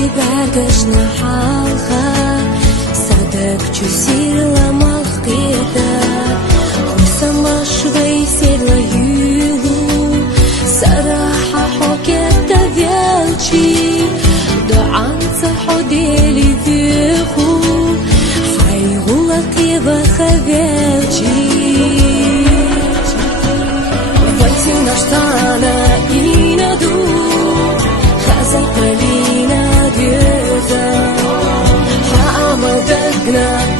برگشت حالها صدق جسیر لمخ قیدا خسما شوی سیر لیلو صراحة حكيت ديالشي دعان صحودي فيخو حيغو لقيبة خذالشي وفايتي نشطانا ينادو خازن قلينا ديزا حامدقنا